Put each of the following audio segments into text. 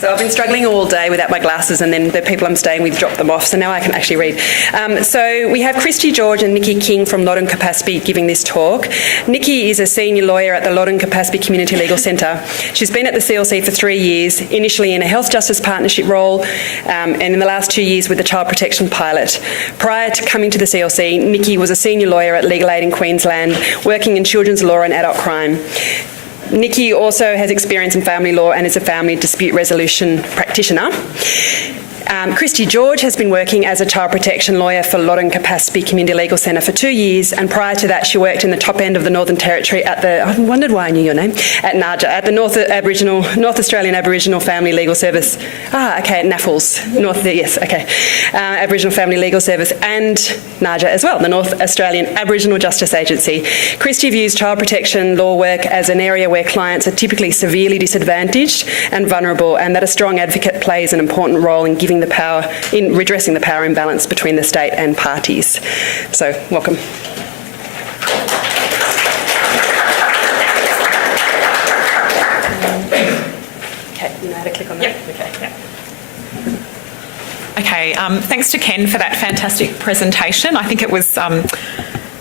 So I've been struggling all day without my glasses, and then the people I'm staying with dropped them off, so now I can actually read. So we have Christie George and Nickie King from Loddon Campaspe giving this talk. Nickie is a senior lawyer at the Loddon Campaspe Community Legal Centre. She's been at the CLC for 3 years, initially in a health justice partnership role, and in the last 2 years with the Child Protection Pilot. Prior to coming to the CLC, Nickie was a senior lawyer at Legal Aid in Queensland, working in children's law and adult crime. Nickie also has experience in family law and is a family dispute resolution practitioner. Christie George has been working as a child protection lawyer for Loddon Campaspe Community Legal Centre for 2 years, and prior to that she worked in the top end of the Northern Territory at the, I wondered why I knew your name, at NAJA, at the North Australian Aboriginal Family Legal Service, at NAFLS, Aboriginal Family Legal Service, and NAJA as well, the North Australian Aboriginal Justice Agency. Christie views child protection law work as an area where clients are typically severely disadvantaged and vulnerable, and that a strong advocate plays an important role in redressing the power imbalance between the state and parties. So, welcome. Okay, you know how to click on that? Yep. Okay. Yep. Okay, thanks to Ken for that fantastic presentation. I think it was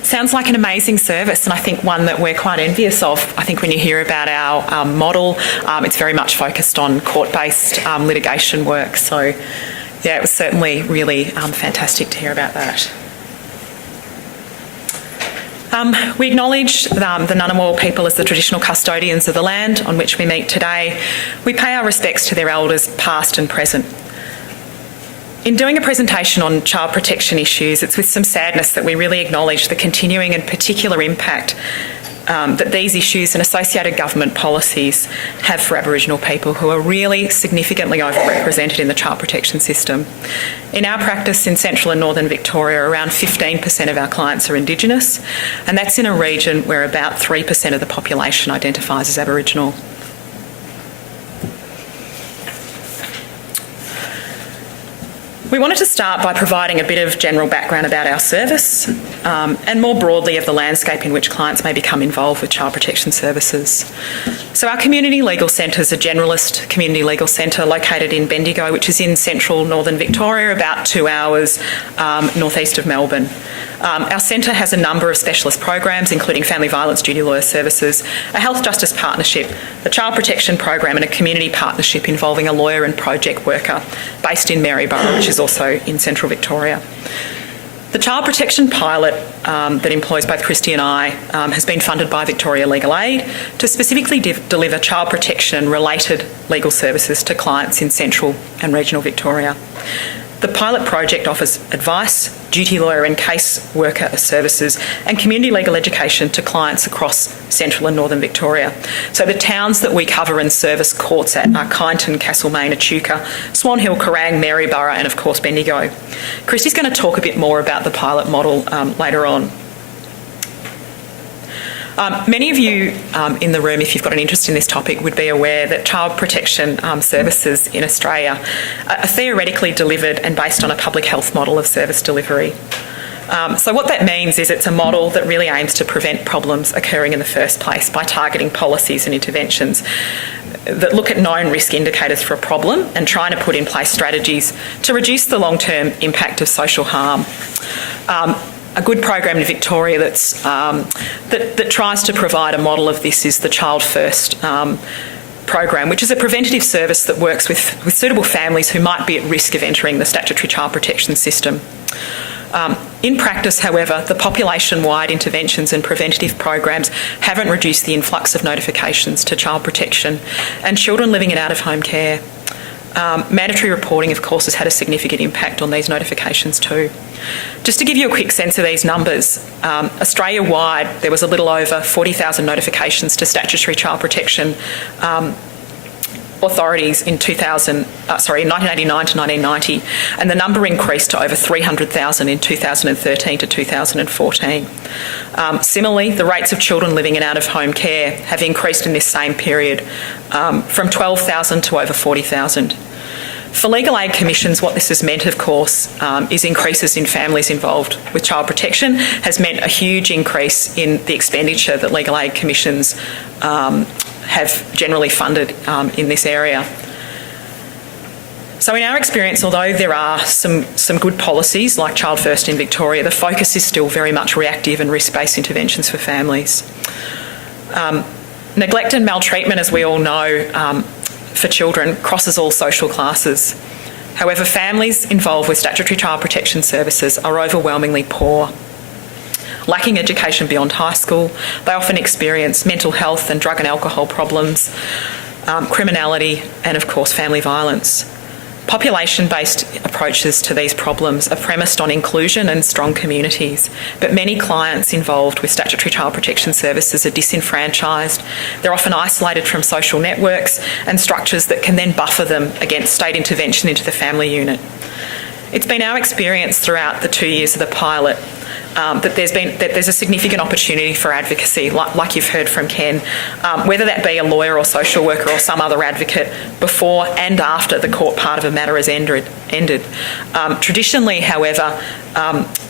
sounds like an amazing service, and I think one that we're quite envious of. I think when you hear about our model, it's very much focused on court-based litigation work. So, yeah, it was certainly really fantastic to hear about that. We acknowledge the Ngunnawal people as the traditional custodians of the land on which we meet today. We pay our respects to their elders, past and present. In doing a presentation on child protection issues, it's with some sadness that we really acknowledge the continuing and particular impact that these issues and associated government policies have for Aboriginal people, who are really significantly overrepresented in the child protection system. In our practice in Central and Northern Victoria, around 15% of our clients are Indigenous, and that's in a region where about 3% of the population identifies as Aboriginal. We wanted to start by providing a bit of general background about our service and more broadly of the landscape in which clients may become involved with child protection services. So our community legal centre is a generalist community legal centre located in Bendigo, which is in central northern Victoria, about 2 hours northeast of Melbourne. Our centre has a number of specialist programs, including family violence duty lawyer services, a health justice partnership, a child protection program, and a community partnership involving a lawyer and project worker based in Maryborough, which is also in central Victoria. The child protection pilot that employs both Christie and I has been funded by Victoria Legal Aid to specifically deliver child protection and related legal services to clients in central and regional Victoria. The pilot project offers advice, duty lawyer and case worker services and community legal education to clients across central and northern Victoria. So the towns that we cover and service courts at are Kyneton, Castlemaine, Echuca, Swan Hill, Kerrang, Maryborough and of course Bendigo. Christie's going to talk a bit more about the pilot model later on. Many of you in the room, if you've got an interest in this topic, would be aware that child protection services in Australia are theoretically delivered and based on a public health model of service delivery. So what that means is it's a model that really aims to prevent problems occurring in the first place by targeting policies and interventions that look at known risk indicators for a problem and trying to put in place strategies to reduce the long-term impact of social harm. A good program in Victoria that tries to provide a model of this is the Child First program, which is a preventative service that works with suitable families who might be at risk of entering the statutory child protection system. In practice, however, the population-wide interventions and preventative programs haven't reduced the influx of notifications to child protection and children living in out-of-home care. Mandatory reporting, of course, has had a significant impact on these notifications too. Just to give you a quick sense of these numbers, Australia-wide there was a little over 40,000 notifications to statutory child protection authorities in 1989 to 1990, and the number increased to over 300,000 in 2013 to 2014. Similarly, the rates of children living in out-of-home care have increased in this same period from 12,000 to over 40,000. For legal aid commissions, what this has meant, of course, is increases in families involved with child protection, has meant a huge increase in the expenditure that legal aid commissions have generally funded in this area. So in our experience, although there are some good policies like Child First in Victoria, the focus is still very much reactive and risk-based interventions for families. Neglect and maltreatment, as we all know, for children crosses all social classes. However, families involved with statutory child protection services are overwhelmingly poor. Lacking education beyond high school, they often experience mental health and drug and alcohol problems, criminality and, of course, family violence. Population-based approaches to these problems are premised on inclusion and strong communities, but many clients involved with statutory child protection services are disenfranchised. They're often isolated from social networks and structures that can then buffer them against state intervention into the family unit. It's been our experience throughout the 2 years of the pilot that there's a significant opportunity for advocacy, like you've heard from Ken, whether that be a lawyer or social worker or some other advocate before and after the court part of a matter has ended. Traditionally, however,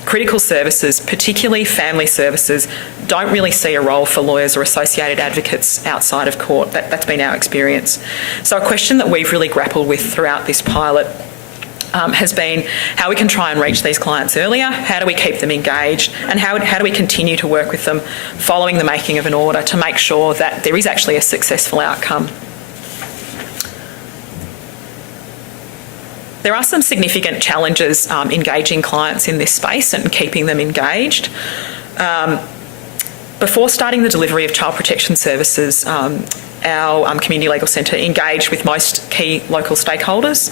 critical services, particularly family services, don't really see a role for lawyers or associated advocates outside of court. That's been our experience. So a question that we've really grappled with throughout this pilot has been how we can try and reach these clients earlier, how do we keep them engaged, and how do we continue to work with them following the making of an order to make sure that there is actually a successful outcome. There are some significant challenges engaging clients in this space and keeping them engaged. Before starting the delivery of child protection services, our Community Legal Centre engaged with most key local stakeholders,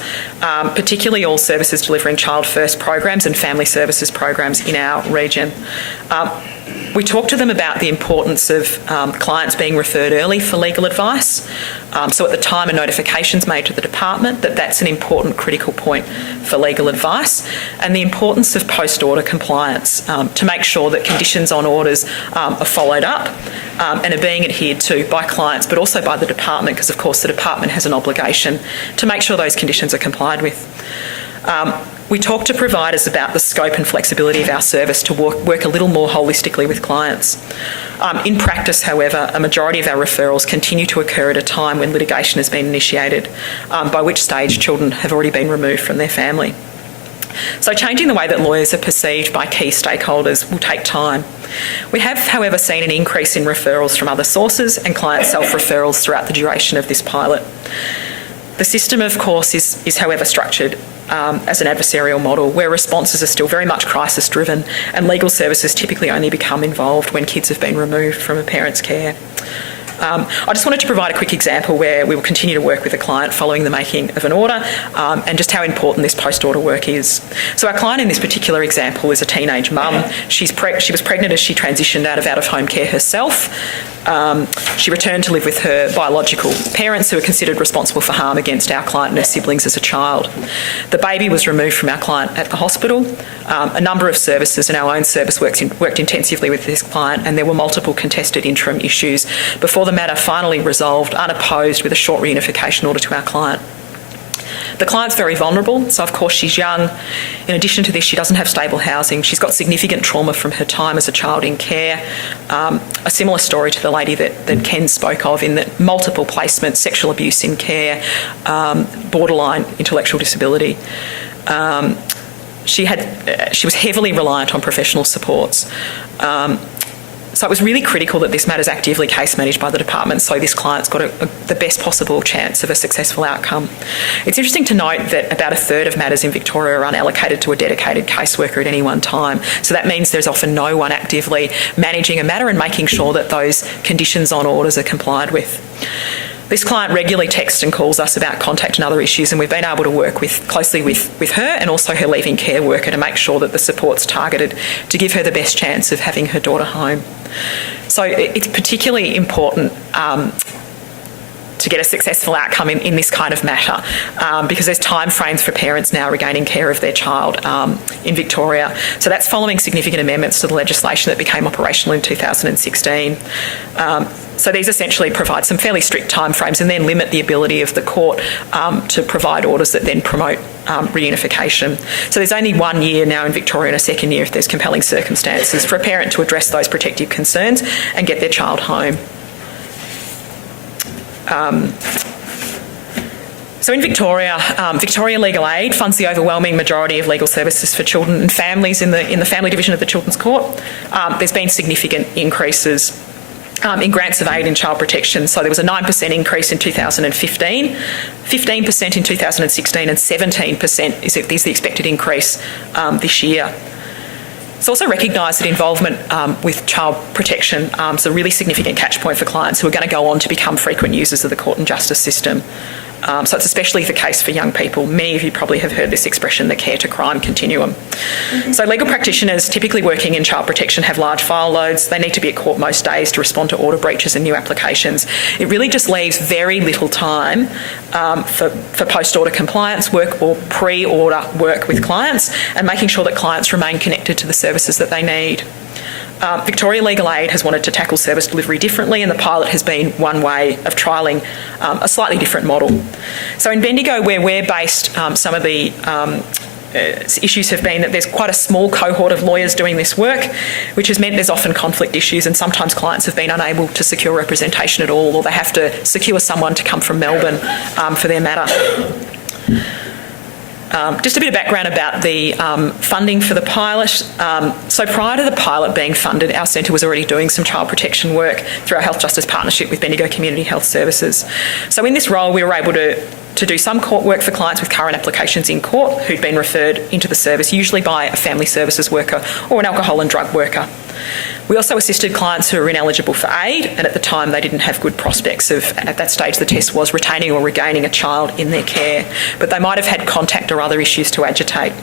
particularly all services delivering Child First programs and family services programs in our region. We talked to them about the importance of clients being referred early for legal advice. So at the time a notification's made to the department, that's an important critical point for legal advice, and the importance of post-order compliance to make sure that conditions on orders are followed up and are being adhered to by clients, but also by the department, because of course the department has an obligation to make sure those conditions are complied with. We talk to providers about the scope and flexibility of our service to work a little more holistically with clients. In practice, however, a majority of our referrals continue to occur at a time when litigation has been initiated, by which stage children have already been removed from their family. So changing the way that lawyers are perceived by key stakeholders will take time. We have, however, seen an increase in referrals from other sources and client self-referrals throughout the duration of this pilot. The system, of course, is however structured as an adversarial model where responses are still very much crisis-driven and legal services typically only become involved when kids have been removed from a parent's care. I just wanted to provide a quick example where we will continue to work with a client following the making of an order and just how important this post-order work is. So our client in this particular example is a teenage mum. She was pregnant as she transitioned out of out-of-home care herself. She returned to live with her biological parents who are considered responsible for harm against our client and her siblings as a child. The baby was removed from our client at the hospital. A number of services and our own service worked intensively with this client, and there were multiple contested interim issues before the matter finally resolved unopposed with a short reunification order to our client. The client's very vulnerable, so of course she's young. In addition to this, she doesn't have stable housing. She's got significant trauma from her time as a child in care. A similar story to the lady that Ken spoke of, in that multiple placements, sexual abuse in care, borderline intellectual disability. She was heavily reliant on professional supports. So it was really critical that this matter's actively case managed by the department so this client's got the best possible chance of a successful outcome. It's interesting to note that about a third of matters in Victoria are unallocated to a dedicated caseworker at any one time. So that means there's often no one actively managing a matter and making sure that those conditions on orders are complied with. This client regularly texts and calls us about contact and other issues, and we've been able to work closely with her and also her leaving care worker to make sure that the support's targeted to give her the best chance of having her daughter home. So it's particularly important to get a successful outcome in this kind of matter, because there's time frames for parents now regaining care of their child in Victoria. So that's following significant amendments to the legislation that became operational in 2016. So these essentially provide some fairly strict timeframes and then limit the ability of the court to provide orders that then promote reunification. So there's only 1 year now in Victoria and a second year if there's compelling circumstances for a parent to address those protective concerns and get their child home. So in Victoria, Victoria Legal Aid funds the overwhelming majority of legal services for children and families in the family division of the Children's Court. There's been significant increases in grants of aid in child protection. So there was a 9% increase in 2015, 15% in 2016 and 17% is the expected increase this year. It's also recognised that involvement with child protection is a really significant catch point for clients who are going to go on to become frequent users of the court and justice system. So it's especially the case for young people. Many of you probably have heard this expression, the care to crime continuum. So legal practitioners typically working in child protection have large file loads. They need to be at court most days to respond to order breaches and new applications. It really just leaves very little time for post-order compliance work or pre-order work with clients and making sure that clients remain connected to the services that they need. Victoria Legal Aid has wanted to tackle service delivery differently, and the pilot has been one way of trialling a slightly different model. So in Bendigo, where we're based, some of the issues have been that there's quite a small cohort of lawyers doing this work, which has meant there's often conflict issues, and sometimes clients have been unable to secure representation at all, or they have to secure someone to come from Melbourne for their matter. Just a bit of background about the funding for the pilot. So prior to the pilot being funded, our centre was already doing some child protection work through our health justice partnership with Bendigo Community Health Services. So in this role, we were able to do some court work for clients with current applications in court who'd been referred into the service, usually by a family services worker or an alcohol and drug worker. We also assisted clients who were ineligible for aid, and at the time they didn't have good prospects of, at that stage the test was retaining or regaining a child in their care, but they might have had contact or other issues to agitate.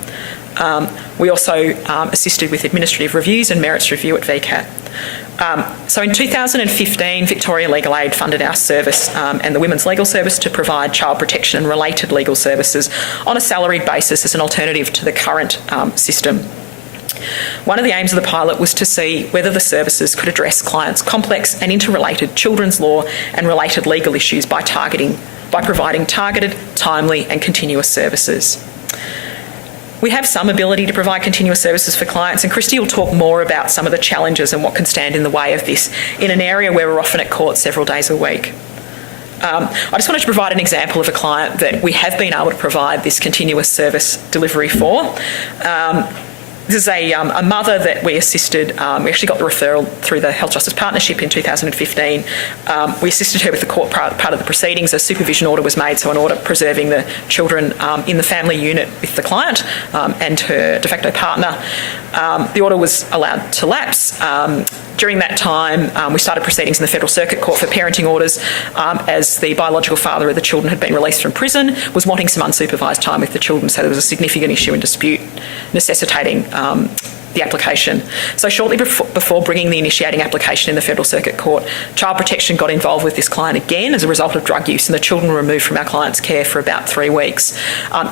We also assisted with administrative reviews and merits review at VCAT. So in 2015, Victoria Legal Aid funded our service and the Women's Legal Service to provide child protection and related legal services on a salaried basis as an alternative to the current system. One of the aims of the pilot was to see whether the services could address clients' complex and interrelated children's law and related legal issues by providing targeted, timely and continuous services. We have some ability to provide continuous services for clients, and Christie will talk more about some of the challenges and what can stand in the way of this in an area where we're often at court several days a week. I just wanted to provide an example of a client that we have been able to provide this continuous service delivery for. This is a mother that we assisted. We actually got the referral through the Health Justice Partnership in 2015. We assisted her with the court part of the proceedings. A supervision order was made, so an order preserving the children in the family unit with the client and her de facto partner. The order was allowed to lapse. During that time, we started proceedings in the Federal Circuit Court for parenting orders as the biological father of the children had been released from prison, was wanting some unsupervised time with the children, so there was a significant issue and dispute necessitating the application. So shortly before bringing the initiating application in the Federal Circuit Court, Child Protection got involved with this client again as a result of drug use, and the children were removed from our client's care for about 3 weeks.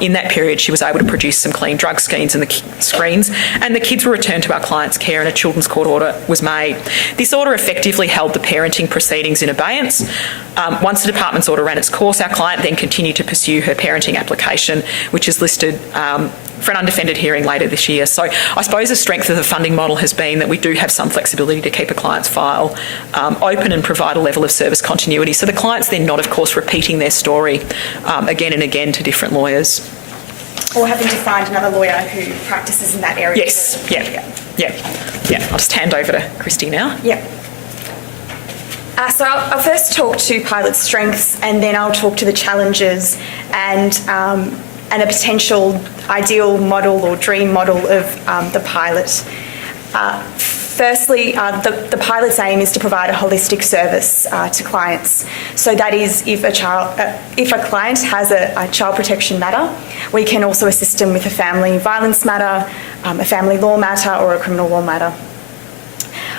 In that period, she was able to produce some clean drug screens and the kids were returned to our client's care, and a children's court order was made. This order effectively held the parenting proceedings in abeyance. Once the department's order ran its course, our client then continued to pursue her parenting application, which is listed for an undefended hearing later this year. So I suppose the strength of the funding model has been that we do have some flexibility to keep a client's file open and provide a level of service continuity. So the client's then not, of course, repeating their story again and again to different lawyers. Or having to find another lawyer who practices in that area. Yes, yeah. I'll just hand over to Christie now. Yeah. So I'll first talk to pilot strengths, and then I'll talk to the challenges and a potential ideal model or dream model of the pilot. Firstly, the pilot's aim is to provide a holistic service to clients. So that is, if a client has a child protection matter, we can also assist them with a family violence matter, a family law matter, or a criminal law matter.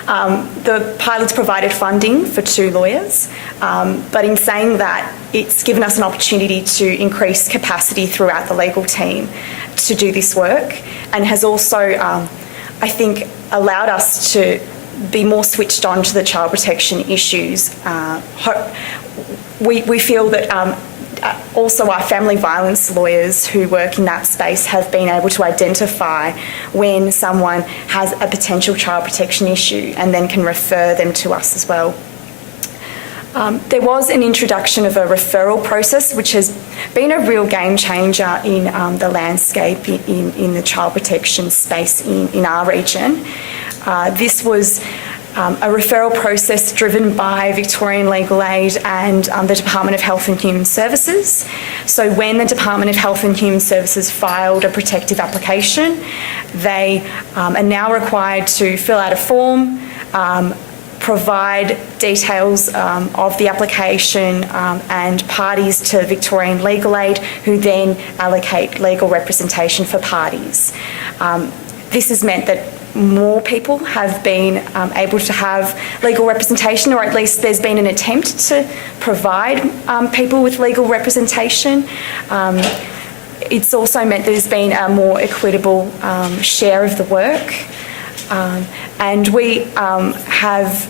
The pilot's provided funding for 2 lawyers, but in saying that, it's given us an opportunity to increase capacity throughout the legal team to do this work, and has also, I think, allowed us to be more switched on to the child protection issues. We feel that also our family violence lawyers who work in that space have been able to identify when someone has a potential child protection issue and then can refer them to us as well. There was an introduction of a referral process, which has been a real game changer in the landscape in the child protection space in our region. This was a referral process driven by Victorian Legal Aid and the Department of Health and Human Services. So when the Department of Health and Human Services filed a protective application, they are now required to fill out a form, provide details of the application and parties to Victorian Legal Aid, who then allocate legal representation for parties. This has meant that more people have been able to have legal representation, or at least there's been an attempt to provide people with legal representation. It's also meant there's been a more equitable share of the work, and we have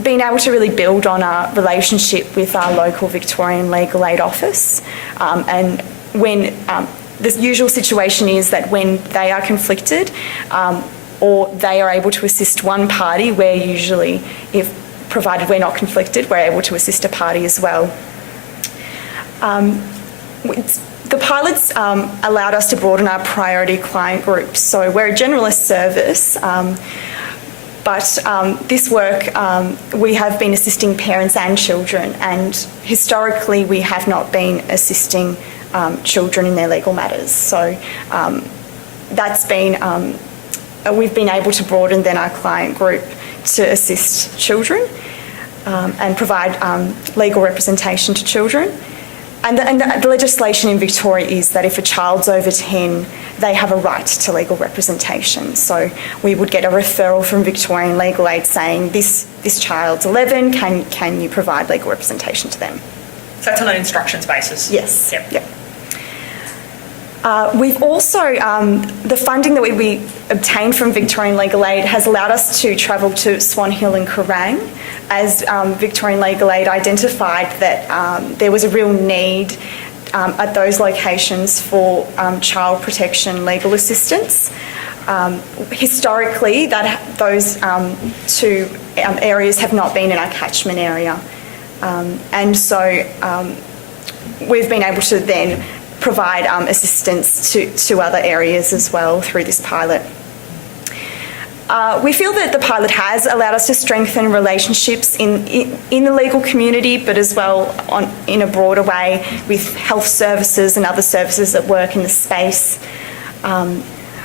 been able to really build on our relationship with our local Victorian Legal Aid office. And when the usual situation is that when they are conflicted or they are able to assist one party, we're usually, if provided we're not conflicted, we're able to assist a party as well. The pilots allowed us to broaden our priority client groups. So we're a generalist service, but this work, we have been assisting parents and children, and historically we have not been assisting children in their legal matters. So that's been, we've been able to broaden then our client group to assist children and provide legal representation to children. And the legislation in Victoria is that if a child's over 10, they have a right to legal representation. So we would get a referral from Victorian Legal Aid saying, this child's 11, can you provide legal representation to them? So that's on an instructions basis? Yes. Yep. We've also, the funding that we obtained from Victorian Legal Aid has allowed us to travel to Swan Hill and Kerrang, as Victorian Legal Aid identified that there was a real need at those locations for child protection legal assistance. Historically, those 2 areas have not been in our catchment area, and so we've been able to then provide assistance to other areas as well through this pilot. We feel that the pilot has allowed us to strengthen relationships in the legal community, but as well in a broader way with health services and other services that work in the space.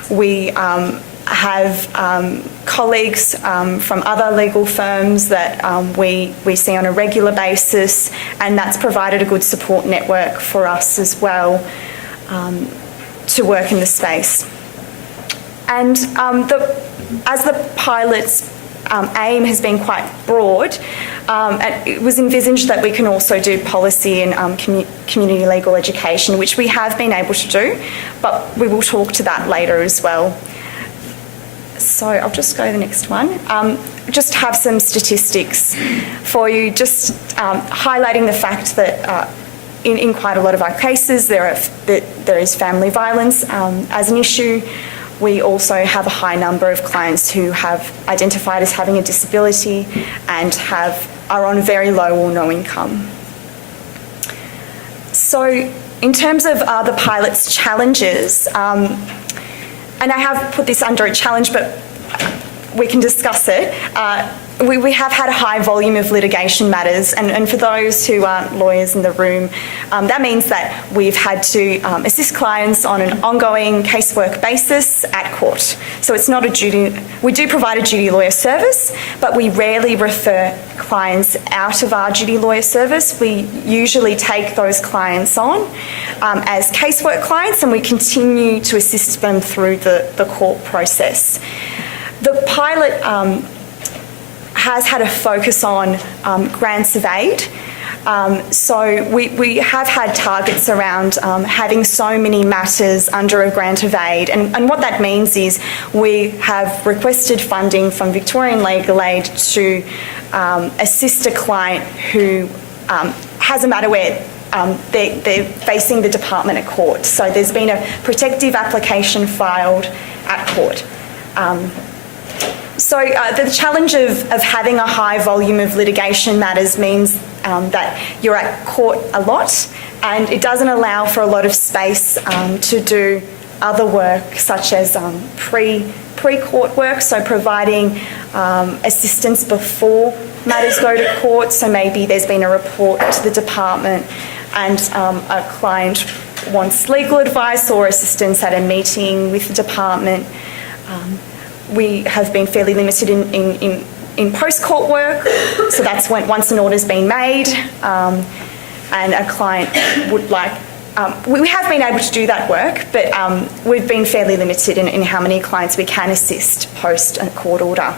We have colleagues from other legal firms that we see on a regular basis, and that's provided a good support network for us as well to work in the space. And as the pilot's aim has been quite broad, it was envisaged that we can also do policy and community legal education, which we have been able to do, but we will talk to that later as well. So I'll just go to the next one. Just have some statistics for you, just highlighting the fact that in quite a lot of our cases there is family violence as an issue. We also have a high number of clients who have identified as having a disability and are on very low or no income. So in terms of the pilot's challenges, and I have put this under a challenge, but we can discuss it. We have had a high volume of litigation matters, and for those who aren't lawyers in the room, that means that we've had to assist clients on an ongoing casework basis at court. So it's not a duty, we do provide a duty lawyer service, but we rarely refer clients out of our duty lawyer service. We usually take those clients on as casework clients, and we continue to assist them through the court process. The pilot has had a focus on grants of aid. So we have had targets around having so many matters under a grant of aid, and what that means is we have requested funding from Victorian Legal Aid to assist a client who has a matter where they're facing the department at court. So there's been a protective application filed at court. So the challenge of having a high volume of litigation matters means that you're at court a lot, and it doesn't allow for a lot of space to do other work such as pre-court work, so providing assistance before matters go to court. So maybe there's been a report to the department and a client wants legal advice or assistance at a meeting with the department. We have been fairly limited in post-court work, so that's when once an order's been made and a client would like. We have been able to do that work, but we've been fairly limited in how many clients we can assist post a court order.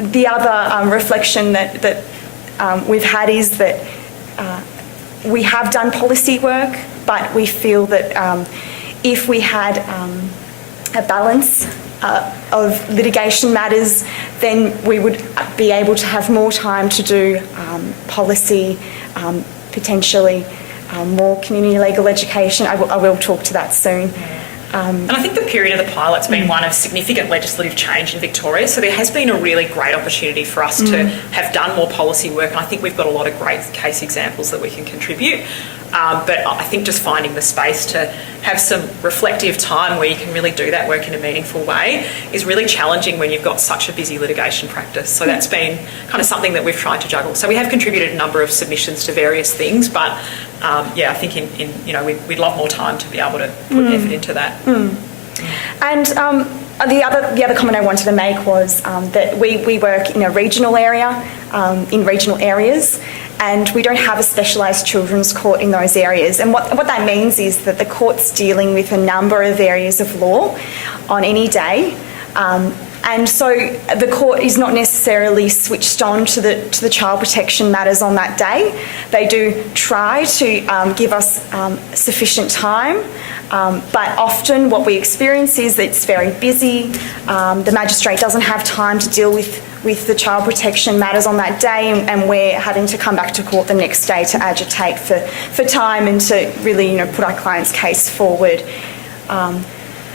The other reflection that we've had is that we have done policy work, but we feel that if we had a balance of litigation matters, then we would be able to have more time to do policy, potentially more community legal education. I will talk to that soon. And I think the period of the pilot's been one of significant legislative change in Victoria, so there has been a really great opportunity for us to have done more policy work, and I think we've got a lot of great case examples that we can contribute. But I think just finding the space to have some reflective time where you can really do that work in a meaningful way is really challenging when you've got such a busy litigation practice. So that's been kind of something that we've tried to juggle. So we have contributed a number of submissions to various things, but I think we'd love more time to be able to put effort into that. And the other comment I wanted to make was that we work in a regional area, in regional areas, and we don't have a specialised children's court in those areas. And what that means is that the court's dealing with a number of areas of law on any day. And so the court is not necessarily switched on to the child protection matters on that day. They do try to give us sufficient time, but often what we experience is that it's very busy. The magistrate doesn't have time to deal with the child protection matters on that day, and we're having to come back to court the next day to agitate for time and to really put our client's case forward.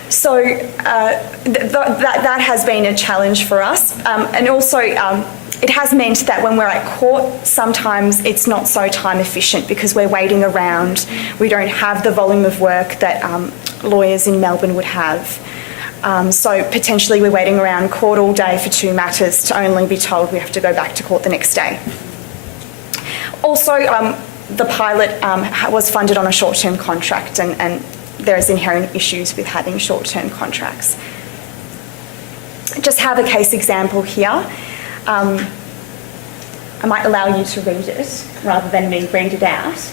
So that has been a challenge for us, and also it has meant that when we're at court, sometimes it's not so time efficient because we're waiting around. We don't have the volume of work that lawyers in Melbourne would have. So potentially we're waiting around court all day for 2 matters to only be told we have to go back to court the next day. Also, the pilot was funded on a short-term contract, and there's inherent issues with having short-term contracts. Just have a case example here. I might allow you to read it rather than me read it out.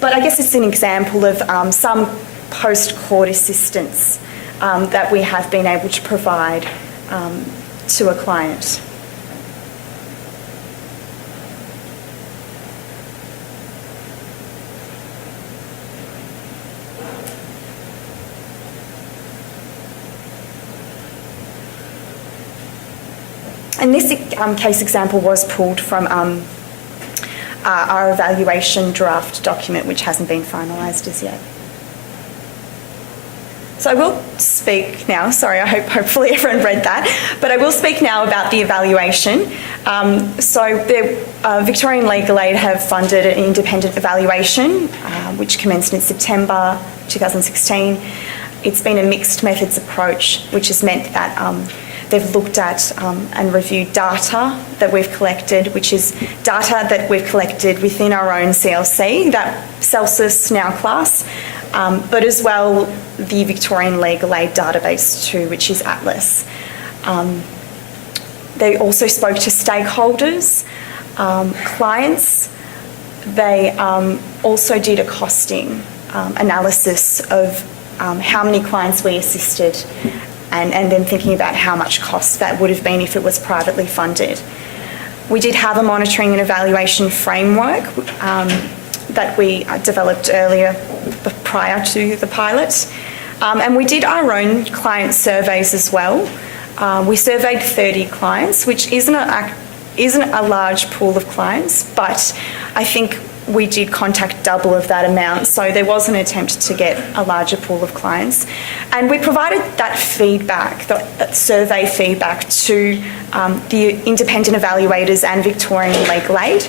But I guess it's an example of some post-court assistance that we have been able to provide to a client. And this case example was pulled from our evaluation draft document, which hasn't been finalised as yet. So I will speak now. Sorry, hopefully everyone read that. But I will speak now about the evaluation. So the Victorian Legal Aid have funded an independent evaluation, which commenced in September 2016. It's been a mixed methods approach, which has meant that they've looked at and reviewed data that we've collected, which is data that we've collected within our own CLC, that Celsius now class, but as well the Victorian Legal Aid database too, which is Atlas. They also spoke to stakeholders, clients. They also did a costing analysis of how many clients we assisted and then thinking about how much cost that would have been if it was privately funded. We did have a monitoring and evaluation framework that we developed earlier prior to the pilot. And we did our own client surveys as well. We surveyed 30 clients, which isn't a large pool of clients, but I think we did contact double of that amount, so there was an attempt to get a larger pool of clients. And we provided that feedback, that survey feedback, to the independent evaluators and Victorian Legal Aid.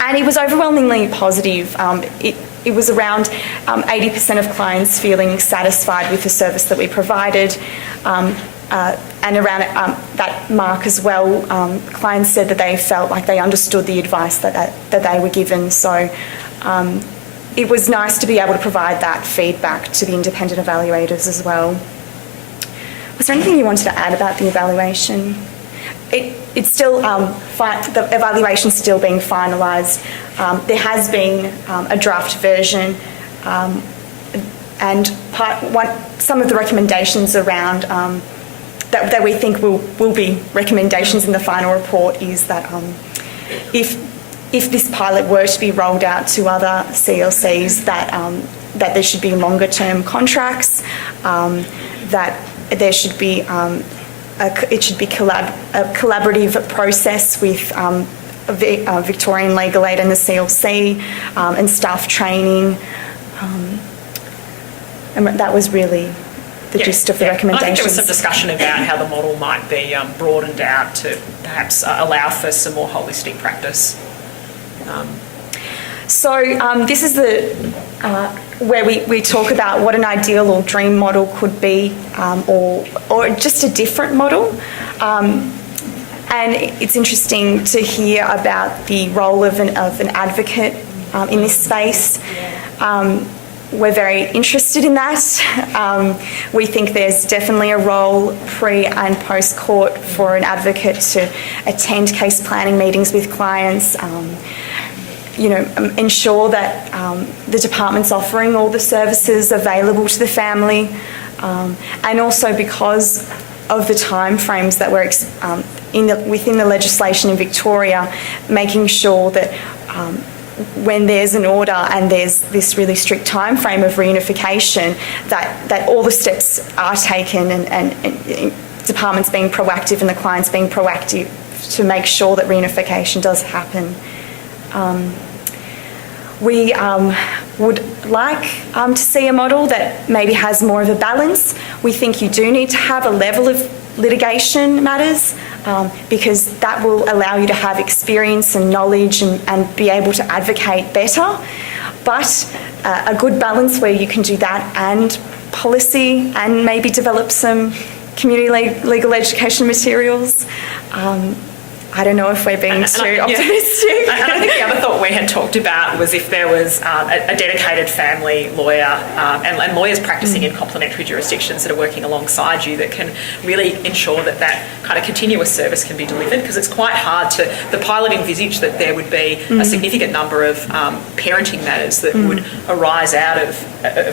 And it was overwhelmingly positive. It was around 80% of clients feeling satisfied with the service that we provided. And around that mark as well, clients said that they felt like they understood the advice that they were given. So it was nice to be able to provide that feedback to the independent evaluators as well. Was there anything you wanted to add about the evaluation? It's still, the evaluation's still being finalised. There has been a draft version, and some of the recommendations around that we think will be recommendations in the final report is that if this pilot were to be rolled out to other CLCs, that there should be longer term contracts, that there should be it should be a collaborative process with Victorian Legal Aid and the CLC, and staff training, and that was really the gist of the recommendations. I think there was some discussion about how the model might be broadened out to perhaps allow for some more holistic practice. So this is where we talk about what an ideal or dream model could be, or just a different model. And it's interesting to hear about the role of an advocate in this space. We're very interested in that. We think there's definitely a role pre and post court for an advocate to attend case planning meetings with clients, ensure that the department's offering all the services available to the family, and also because of the timeframes that we're within the legislation in Victoria, making sure that when there's an order and there's this really strict time frame of reunification, that all the steps are taken and departments being proactive and the clients being proactive to make sure that reunification does happen. We would like to see a model that maybe has more of a balance. We think you do need to have a level of litigation matters, because that will allow you to have experience and knowledge and be able to advocate better. But a good balance where you can do that and policy and maybe develop some community legal education materials. I don't know if we're being too optimistic. And I think the other thought we had talked about was if there was a dedicated family lawyer and lawyers practicing in complementary jurisdictions that are working alongside you that can really ensure that kind of continuous service can be delivered, because it's quite hard to, the pilot envisaged that there would be a significant number of parenting matters that would arise out of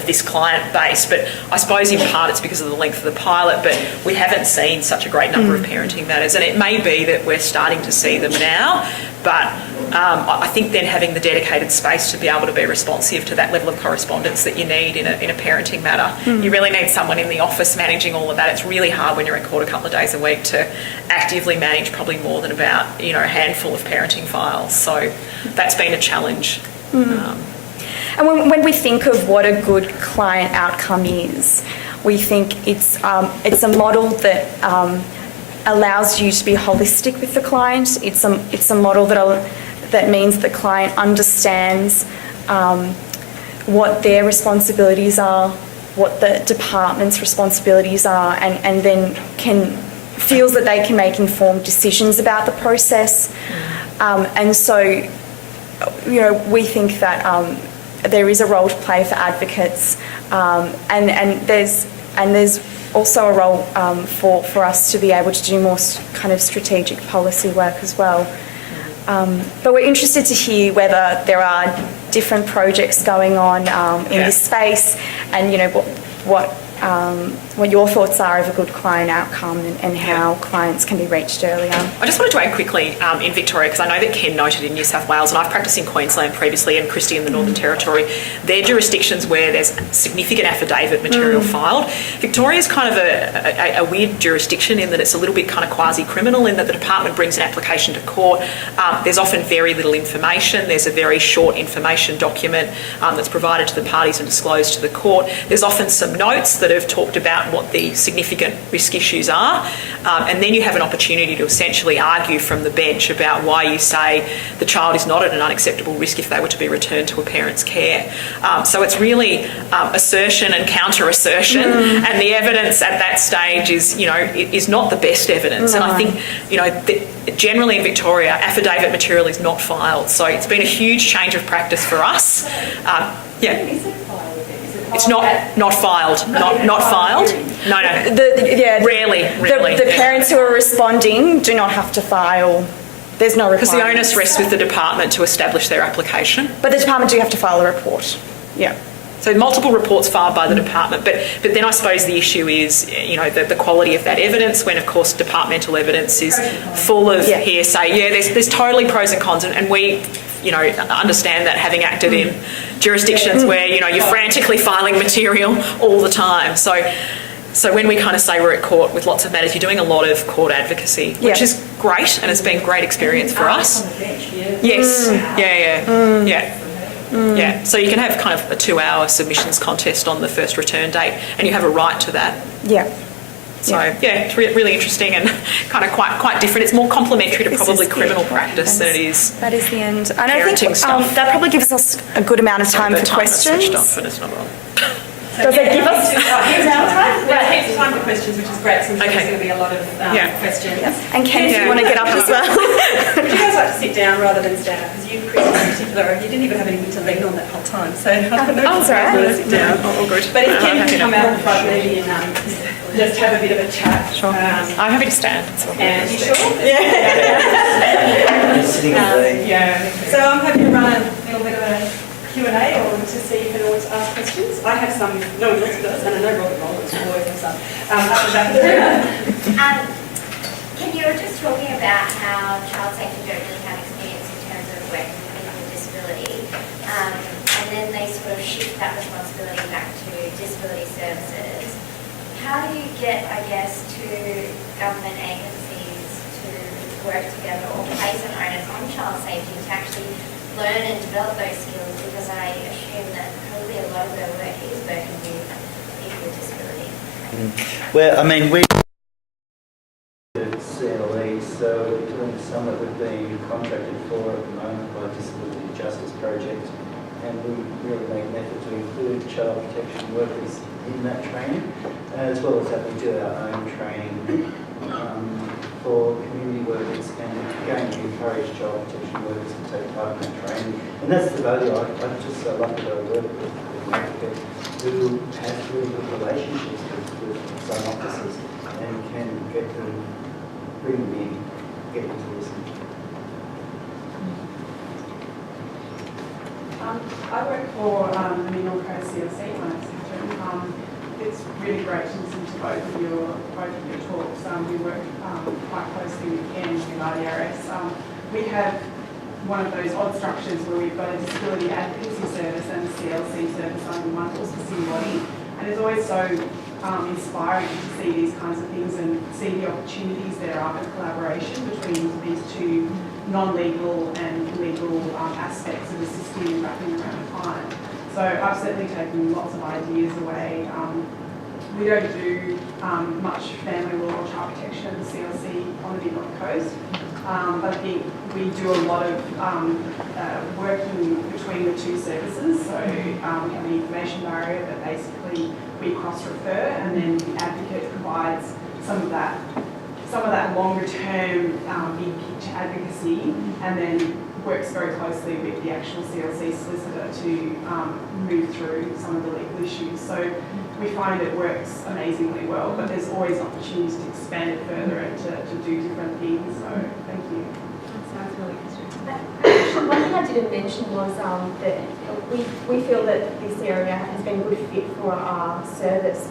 this client base. But I suppose in part it's because of the length of the pilot, but we haven't seen such a great number of parenting matters. And it may be that we're starting to see them now, but I think then having the dedicated space to be able to be responsive to that level of correspondence that you need in a parenting matter. You really need someone in the office managing all of that. It's really hard when you're in court a couple of days a week to actively manage probably more than about a handful of parenting files. So that's been a challenge. And when we think of what a good client outcome is, we think it's a model that allows you to be holistic with the client. It's a model that means the client understands what their responsibilities are, what the department's responsibilities are, and then feels that they can make informed decisions about the process. And so, we think that there is a role to play for advocates, and there's also a role for us to be able to do more kind of strategic policy work as well. But we're interested to hear whether there are different projects going on in this space, and what what your thoughts are of a good client outcome and how clients can be reached earlier. I just wanted to add quickly in Victoria, because I know that Ken noted in New South Wales, and I've practiced in Queensland previously and Christie in the Northern Territory, they're jurisdictions where there's significant affidavit material filed. Victoria's kind of a weird jurisdiction in that it's a little bit kind of quasi-criminal in that the department brings an application to court. There's often very little information. There's a very short information document that's provided to the parties and disclosed to the court. There's often some notes that have talked about what the significant risk issues are, and then you have an opportunity to essentially argue from the bench about why you say the child is not at an unacceptable risk if they were to be returned to a parent's care. So it's really assertion and counter-assertion, and the evidence at that stage is not the best evidence. And I think, generally in Victoria, affidavit material is not filed. So it's been a huge change of practice for us. It's not filed. Not filed. No. Rarely. The parents who are responding do not have to file. There's no requirement. Because the onus rests with the department to establish their application. But the department do have to file a report. Yeah. So multiple reports filed by the department, but then I suppose the issue is, the quality of that evidence, when of course departmental evidence is full of hearsay. Yeah, there's totally pros and cons, and we, understand that, having acted in jurisdictions where, you're frantically filing material all the time. So when we kind of say we're at court with lots of matters, you're doing a lot of court advocacy, which is great and has been a great experience for us. Yes. Yeah, so you can have kind of a 2-hour submissions contest on the first return date, and you have a right to that. Yeah. So it's really interesting and kind of quite different. It's more complementary to probably criminal practice than it is. That is the end. And I think that probably gives us a good amount of time for questions. Does it give us heaps of time for questions, which is great, since there's going to be a lot of questions. Yep. And Ken, if you want to get up as well. Would you guys like to sit down rather than stand up? Because you, Chris, in particular, you didn't even have anything to lean on that whole time. So I don't know if you sit down. All good. But if Ken can come out the front maybe and just have a bit of a chat. Sure. I'm happy to stand. And you sure? So I'm happy to run a little bit of a Q&A or to see if anyone wants to ask questions. I have some, no one else does, and I know Robert Rollins will work with some. Up the back of the room. Ken, you were just talking about how child safety don't really have experience in terms of working with people with disability, and then they sort of shift that responsibility back to disability services. How do you get, I guess, to government agencies to work together or place an onus on child safety to actually learn and develop those skills, because I assume that probably a lot of their work is working with people with disability. Well, I mean, we CLE, so during the summer we've been contracted for at the moment by Disability Justice Project, and we really make an effort to include child protection workers in that training, as well as having to do our own training for community workers, and again we encourage child protection workers to take part in that training. And that's the value. I'm just so lucky that I work with an advocate who has really good relationships with some officers and can get them, bring them in, get them to listen. I work for the Mineral Coast CLC, my name's Catherine. It's really great to listen to both of your talks. We work quite closely with Ken with RDRS. We have one of those odd structures where we've got a disability advocacy service and a CLC service under one specific body, and it's always so inspiring to see these kinds of things and see the opportunities there are for collaboration between these two non-legal and legal aspects of assisting and wrapping around a client. So I've certainly taken lots of ideas away. We don't do much family law or child protection at the CLC on the Midland Coast, but I think we do a lot of working between the two services. So we have an information barrier that basically we cross-refer, and then the advocate provides some of that longer term big picture advocacy, and then works very closely with the actual CLC solicitor to move through some of the legal issues. So we find it works amazingly well, but there's always opportunities to expand it further and to do different things. So thank you. That sounds really interesting. One thing I didn't mention was that we feel that this area has been a good fit for our service.